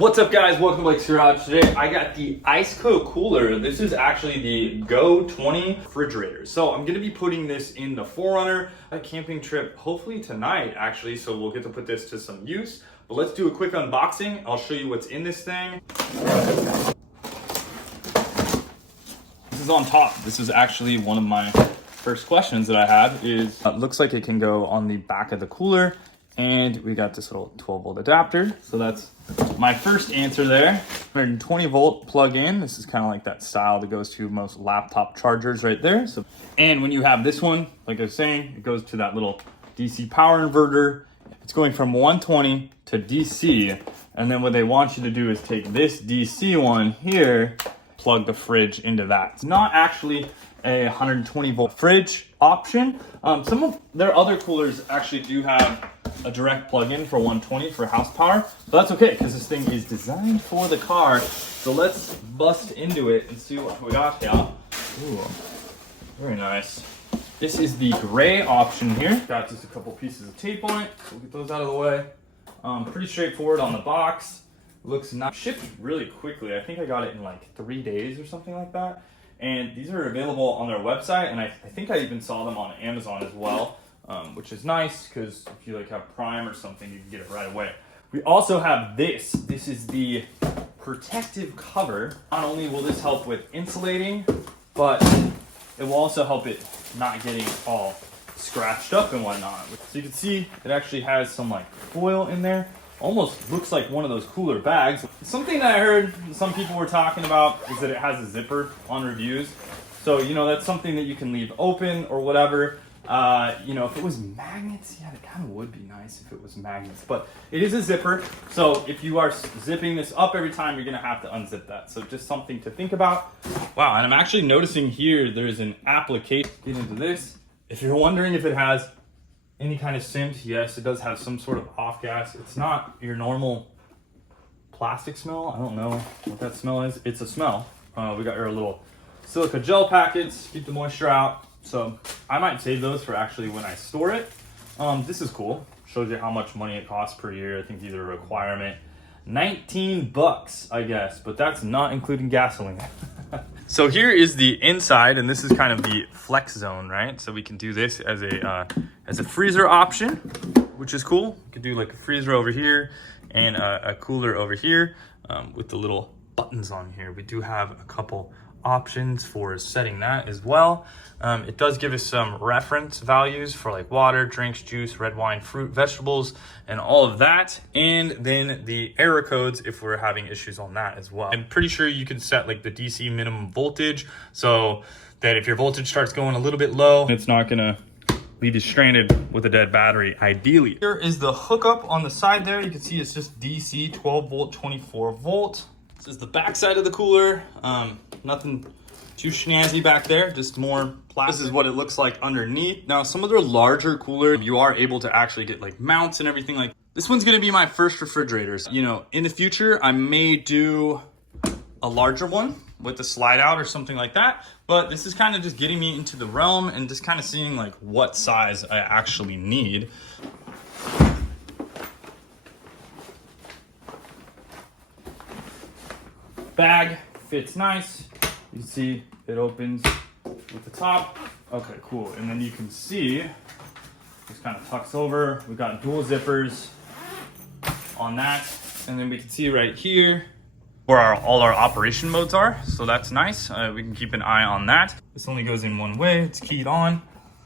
What's up guys, welcome to Blake's Garage. Today I got the Iceco cooler. This is actually the GO20 refrigerator. So I'm gonna be putting this in the 4Runner, a camping trip, hopefully tonight actually, so we'll get to put this to some use. But let's do a quick unboxing. I'll show you what's in this thing. This is on top. This is actually one of my first questions that I had is, it looks like it can go on the back of the cooler. And we got this little 12-volt adapter. So that's my first answer there. 120 volt plug-in. This is kind of like that style that goes to most laptop chargers right there. So, and when you have this one, like I was saying, it goes to that little DC power inverter. It's going from 120 to DC. And then what they want you to do is take this DC one here, plug the fridge into that. It's not actually a 120 volt fridge option. Some of their other coolers actually do have a direct plug-in for 120 for house power, but that's okay because this thing is designed for the car. So let's bust into it and see what we got here. Ooh, very nice. This is the gray option here. Got just a couple pieces of tape on it, so we'll get those out of the way. Pretty straightforward on the box. Looks nice. Shipped really quickly. I think I got it in like 3 days or something like that. And these are available on their website, and I think I even saw them on Amazon as well. Which is nice because if you like have Prime or something, you can get it right away. We also have this. This is the protective cover. Not only will this help with insulating, but it will also help it not getting all scratched up and whatnot. So you can see it actually has some like foil in there. Almost looks like one of those cooler bags. Something that I heard some people were talking about is that it has a zipper on reviews. So, you know, that's something that you can leave open or whatever. You know, if it was magnets, yeah, it kind of would be nice if it was magnets, but it is a zipper. So if you are zipping this up every time, you're going to have to unzip that. So just something to think about. Wow. And I'm actually noticing here, there's an application. Get into this. If you're wondering if it has any kind of scent, yes, it does have some sort of off gas. It's not your normal plastic smell. I don't know what that smell is. It's a smell. We got your little silica gel packets, keep the moisture out. So I might save those for actually when I store it. This is cool. Shows you how much money it costs per year. I think these are a requirement. 19 bucks, I guess, but that's not including gasoline. So here is the inside, and this is kind of the flex zone, right? So we can do this as a freezer option, which is cool. We could do like a freezer over here and a cooler over here with the little buttons on here. We do have a couple options for setting that as well. It does give us some reference values for like water, drinks, juice, red wine, fruit, vegetables, and all of that. And then the error codes if we're having issues on that as well. I'm pretty sure you can set like the DC minimum voltage so that if your voltage starts going a little bit low, it's not gonna leave you stranded with a dead battery, ideally. Here is the hookup on the side there. You can see it's just DC 12 volt, 24 volt. This is the back side of the cooler. Nothing too snazzy back there, just more plastic. This is what it looks like underneath. Now, some of their larger coolers, you are able to actually get like mounts and everything like. This one's gonna be my first refrigerators. You know, in the future, I may do a larger one with the slide out or something like that. But this is kind of just getting me into the realm and just kind of seeing like what size I actually need. Bag fits nice. You can see it opens with the top. Okay, cool. And then you can see just kind of tucks over. We've got dual zippers on that. And then we can see right here where all our operation modes are. So that's nice. We can keep an eye on that. This only goes in one way. It's keyed on.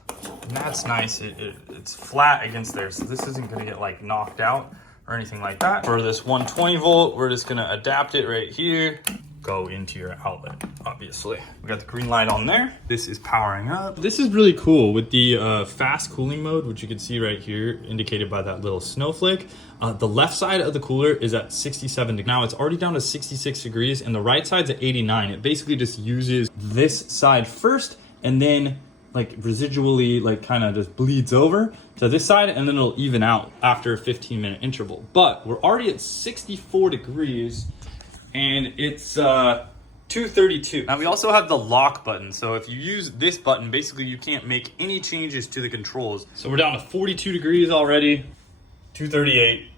And that's nice. It's flat against there. So this isn't going to get like knocked out or anything like that. For this 120 volt, we're just gonna adapt it right here. Go into your outlet, obviously. We got the green light on there. This is powering up. This is really cool with the fast cooling mode, which you can see right here, indicated by that little snowflake. The left side of the cooler is at 67 degrees. Now it's already down to 66 degrees and the right side's at 89. It basically just uses this side first and then like residually like kind of just bleeds over to this side and then it'll even out after a 15-minute interval. But we're already at 64 degrees and it's 232. Now we also have the lock button. So if you use this button, basically you can't make any changes to the controls. So we're down to 42 degrees already, 238.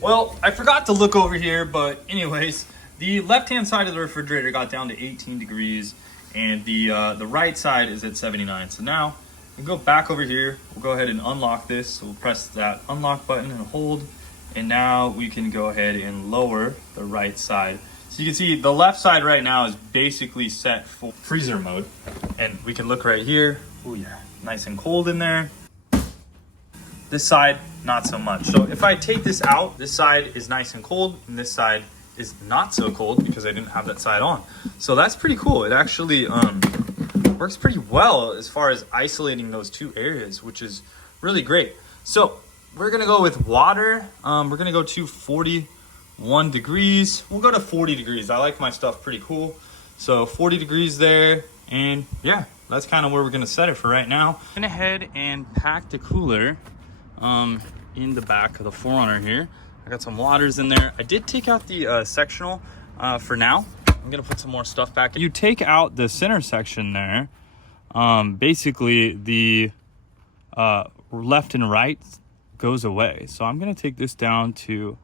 Well, I forgot to look over here, but anyways, the left-hand side of the refrigerator got down to 18 degrees, and the right side is at 79. So now we go back over here. We'll go ahead and unlock this. So we'll press that unlock button and hold, and now we can go ahead and lower the right side. So you can see the left side right now is basically set for freezer mode, and we can look right here. Oh yeah, nice and cold in there. This side, not so much. So if I take this out, this side is nice and cold, and this side is not so cold because I didn't have that side on. So that's pretty cool. It actually works pretty well as far as isolating those two areas, which is really great. So we're gonna go with water. We're gonna go to 41 degrees. We'll go to 40 degrees. I like my stuff pretty cool. So 40 degrees there, and yeah, that's kind of where we're gonna set it for right now. Went ahead and packed the cooler in the back of the 4Runner here. I got some waters in there. I did take out the sectional for now. I'm gonna put some more stuff back. You take out the center section there, basically the left and right goes away. So I'm gonna take this down to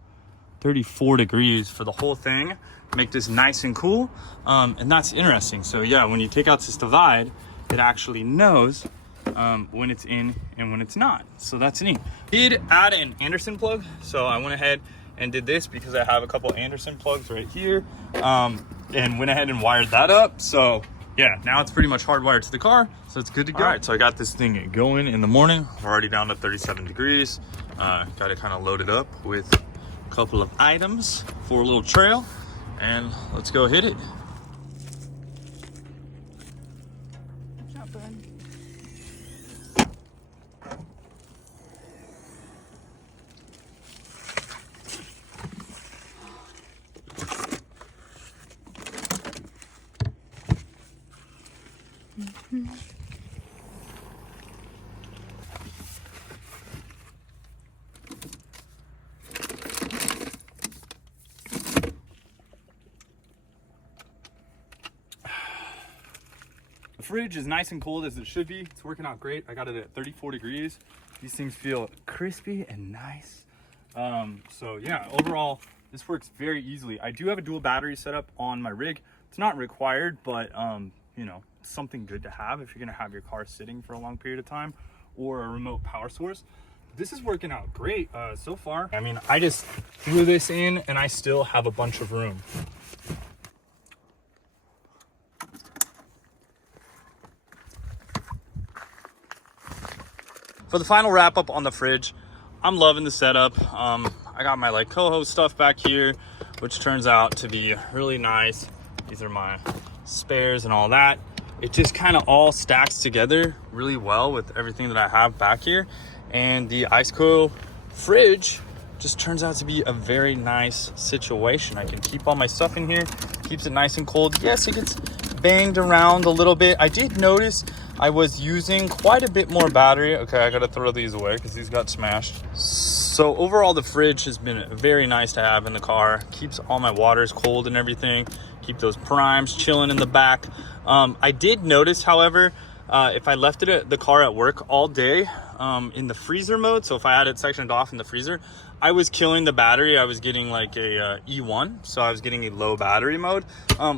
34 degrees for the whole thing, make this nice and cool, and that's interesting. So yeah, when you take out this divide, it actually knows when it's in and when it's not. So that's neat. Did add an Anderson plug, so I went ahead and did this because I have a couple Anderson plugs right here, and went ahead and wired that up. So yeah, now it's pretty much hardwired to the car, so it's good to go. All right, so I got this thing going in the morning. We're already down to 37 degrees. Got it kind of loaded up with a couple of items for a little trail, and let's go hit it. The fridge is nice and cold as it should be. It's working out great. I got it at 34 degrees. These things feel crispy and nice. So yeah, overall, this works very easily. I do have a dual battery setup on my rig. It's not required, but you know, something good to have if you're gonna have your car sitting for a long period of time, or a remote power source. This is working out great so far. I mean, I just threw this in and I still have a bunch of room. For the final wrap up on the fridge, I'm loving the setup. I got my like coho stuff back here, which turns out to be really nice. These are my spares and all that. It just kind of all stacks together really well with everything that I have back here. And the Iceco fridge just turns out to be a very nice situation. I can keep all my stuff in here, keeps it nice and cold. Yes, it gets banged around a little bit. I did notice I was using quite a bit more battery. Okay, I gotta throw these away because these got smashed. So overall, the fridge has been very nice to have in the car. Keeps all my waters cold and everything. Keep those primes chilling in the back. I did notice, however, if I left the car at work all day in the freezer mode, so if I had it sectioned off in the freezer, I was killing the battery. I was getting like a E1, so I was getting a low battery mode,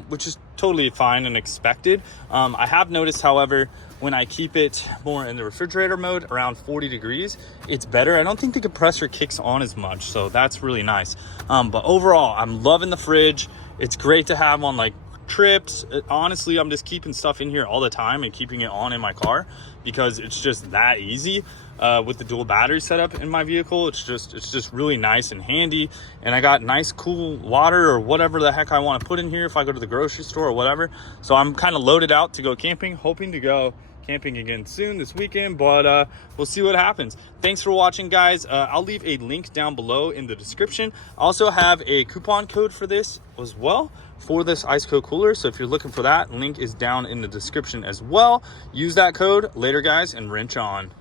which is totally fine and expected. I have noticed, however, when I keep it more in the refrigerator mode around 40 degrees, it's better. I don't think the compressor kicks on as much, so that's really nice. But overall, I'm loving the fridge. It's great to have on like trips. Honestly, I'm just keeping stuff in here all the time and keeping it on in my car because it's just that easy. With the dual battery setup in my vehicle, it's just really nice and handy. And I got nice cool water or whatever the heck I want to put in here if I go to the grocery store or whatever. So I'm kind of loaded out to go camping, hoping to go camping again soon this weekend, but we'll see what happens. Thanks for watching, guys. I'll leave a link down below in the description. I also have a coupon code for this as well, for this Iceco cooler. So if you're looking for that, link is down in the description as well. Use that code. Later, guys, and wrench on.